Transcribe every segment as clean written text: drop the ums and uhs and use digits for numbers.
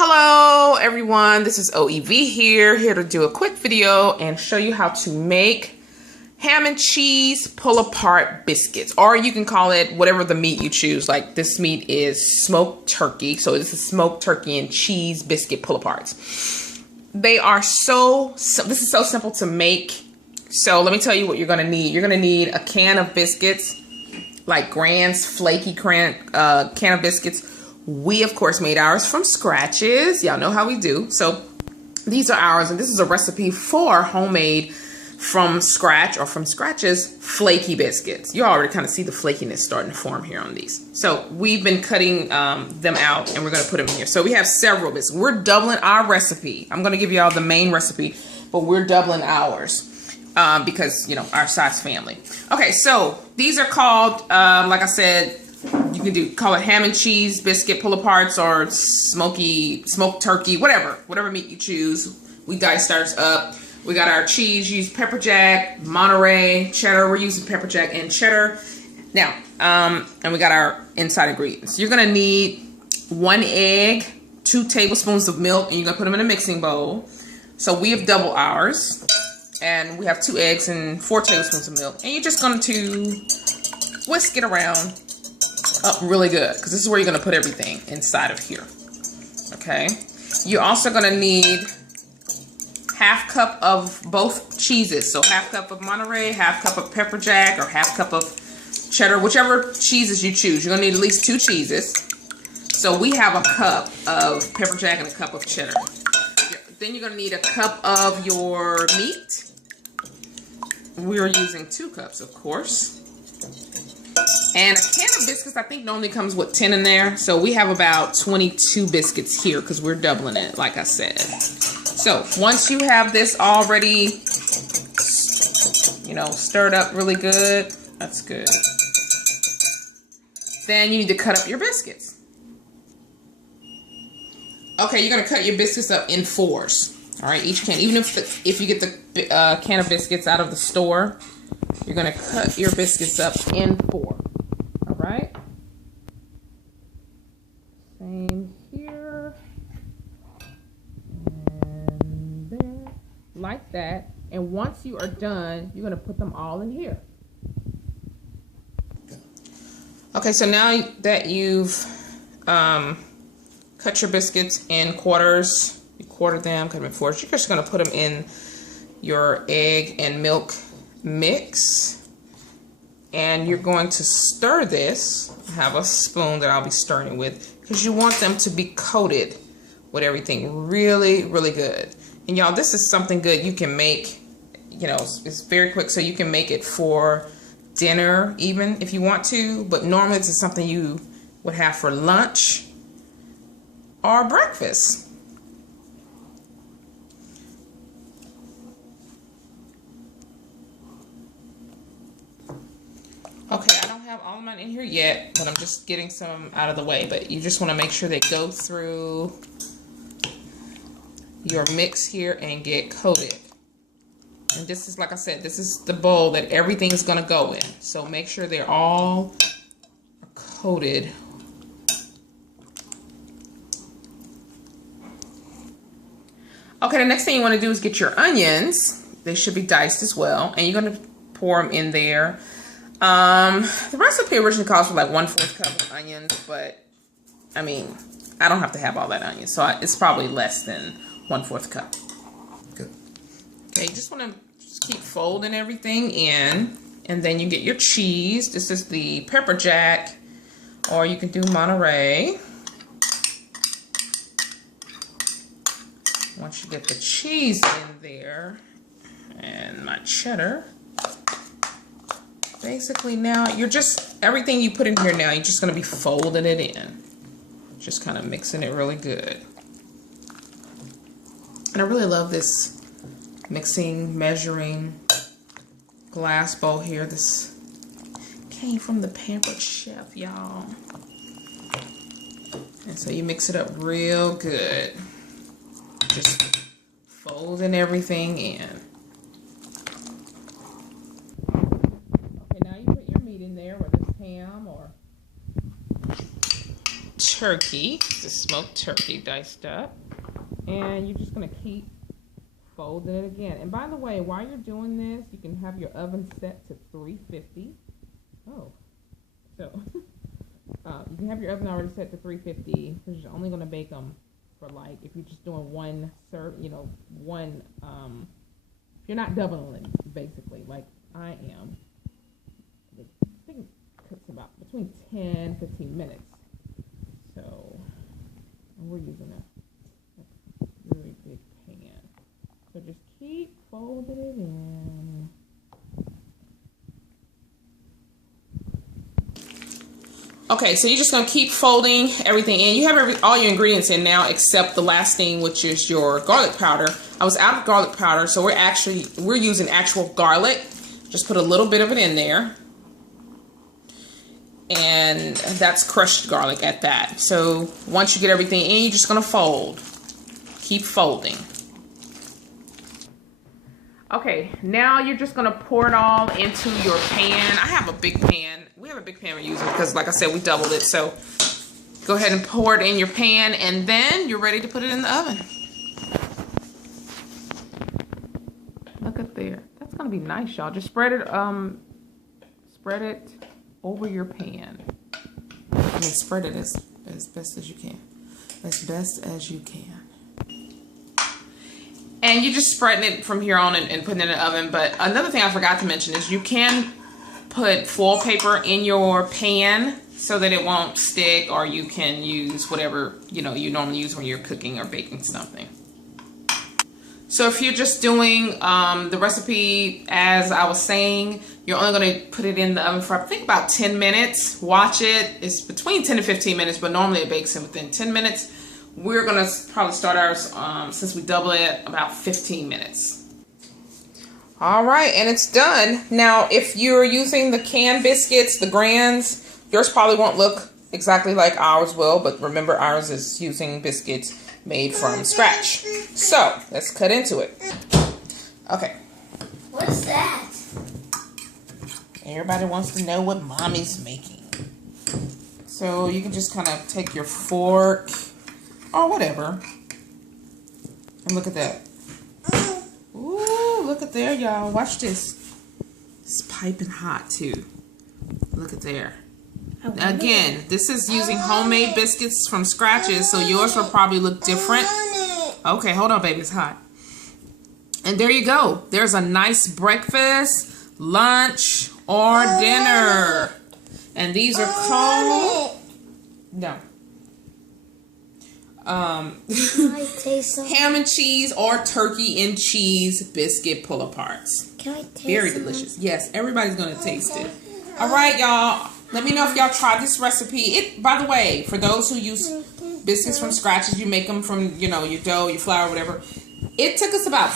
Hello everyone, this is OEV here to do a quick video and show you how to make ham and cheese pull apart biscuits, or you can call it whatever the meat you choose. Like this meat is smoked turkey, so this is smoked turkey and cheese biscuit pull aparts. They are this is so simple to make. So let me tell you what you're gonna need. You're gonna need a can of biscuits, like Grand's flaky can of biscuits. We, of course, made ours from scratches. Y'all know how we do. So these are ours, and this is a recipe for homemade from scratch or from scratches flaky biscuits. You already kind of see the flakiness starting to form here on these. So we've been cutting them out, and we're going to put them in here. So we have several biscuits. We're doubling our recipe. I'm going to give y'all the main recipe, but we're doubling ours because, you know, our size family. Okay, so these are called, like I said, you can call it ham and cheese biscuit pull aparts or smoked turkey, whatever meat you choose. We diced ours up. We got our cheese, use pepper jack, Monterey, cheddar. We're using pepper jack and cheddar. Now, and we got our inside ingredients. You're gonna need 1 egg, 2 tablespoons of milk, and you're gonna put them in a mixing bowl. So we have double ours, and we have 2 eggs and 4 tablespoons of milk, and you're just going to whisk it around up really good, because this is where you're going to put everything inside of here. Okay, you're also going to need half cup of both cheeses, so half cup of Monterey, half cup of pepper jack, or half cup of cheddar, whichever cheeses you choose. You're going to need at least 2 cheeses. So we have a cup of pepper jack and a cup of cheddar. Then you're going to need a cup of your meat. We're using 2 cups, of course. And a can of biscuits, I think, normally comes with 10 in there. So we have about 22 biscuits here because we're doubling it, like I said. So once you have this already, you know, stirred up really good, that's good. Then you need to cut up your biscuits. Okay, you're going to cut your biscuits up in 4s. All right, each can. Even if you get the can of biscuits out of the store, you're going to cut your biscuits up in 4. All right. Same here. And there. Like that. And once you are done, you're going to put them all in here. Okay, so now that you've cut your biscuits in quarters, you quarter them, cut them in 4s, you're just going to put them in your egg and milk mix, and you're going to stir this. I have a spoon that I'll be stirring it with, because you want them to be coated with everything really, really good. And y'all, this is something good you can make, you know, it's very quick, so you can make it for dinner even if you want to, but normally this is something you would have for lunch or breakfast. Okay, I don't have all of mine in here yet, but I'm just getting some out of the way. But you just want to make sure they go through your mix here and get coated. And this is, like I said, this is the bowl that everything is going to go in. So make sure they're all coated. Okay, the next thing you want to do is get your onions. They should be diced as well. And you're going to pour them in there. The recipe originally calls for like 1/4 cup of onions, but I mean, I don't have to have all that onion, so it's probably less than 1/4 cup. Good. Okay, you just want to keep folding everything in, and then you get your cheese. This is the pepper jack, or you can do Monterey. Once you get the cheese in there, and my cheddar. Basically now, you're just, everything you put in here now, you're just going to be folding it in. Just kind of mixing it really good. And I really love this mixing, measuring glass bowl here. This came from the Pampered Chef, y'all. And so you mix it up real good. Just folding everything in. turkey. This is smoked turkey diced up. And you're just going to keep folding it again. And by the way, while you're doing this, you can have your oven set to 350. Oh, so you can have your oven already set to 350 because you're only going to bake them for like, if you're just doing one serve, you know, one, if you're not doubling basically like I am. I think it cooks about between 10 15 minutes. So, and we're using a very big pan. So just keep folding it in. Okay, so you're just going to keep folding everything in. You have all your ingredients in now except the last thing, which is your garlic powder. I was out of garlic powder, so we're using actual garlic. Just put a little bit of it in there. And that's crushed garlic at that. So once you get everything in, you're just going to fold. Keep folding. Okay, now you're just going to pour it all into your pan. I have a big pan. We have a big pan we're using because, like I said, we doubled it. So go ahead and pour it in your pan, and then you're ready to put it in the oven. Look at there. That's going to be nice, y'all. Just spread it over your pan. I mean, spread it as best as you can. As best as you can. And you're just spreading it from here on and putting it in the oven. But another thing I forgot to mention is you can put foil paper in your pan so that it won't stick, or you can use whatever, you know, you normally use when you're cooking or baking something. So if you're just doing the recipe as I was saying, you're only going to put it in the oven for I think about 10 minutes. Watch it. It's between 10 and 15 minutes, but normally it bakes in within 10 minutes. We're going to probably start ours, since we double it, about 15 minutes. All right, and it's done. Now, if you're using the canned biscuits, the grands, yours probably won't look exactly like ours will, but remember ours is using biscuits made from scratch. So, let's cut into it. Okay. What's that? Everybody wants to know what mommy's making. So, you can just kind of take your fork or whatever. And look at that. Ooh, look at there, y'all. Watch this. It's piping hot, too. Look at there. Again, this is using homemade biscuits from scratches, so yours will probably look different. Okay, hold on, baby. It's hot. And there you go. There's a nice breakfast, lunch, or dinner. And these are called... No. Ham and cheese or turkey and cheese biscuit pull-aparts. Can I taste Very delicious. Yes, everybody's going to taste it. All right, y'all. Let me know if y'all try this recipe. By the way, for those who use biscuits from scratch, as you make them from, you know, your dough, your flour, whatever, it took us about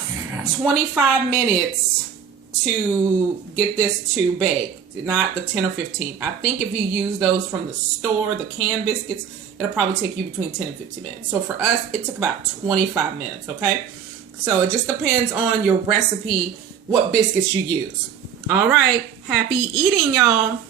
25 minutes to get this to bake, not the 10 or 15. I think if you use those from the store, the canned biscuits, it'll probably take you between 10 and 15 minutes. So for us, it took about 25 minutes, okay? So it just depends on your recipe, what biscuits you use. All right, happy eating, y'all.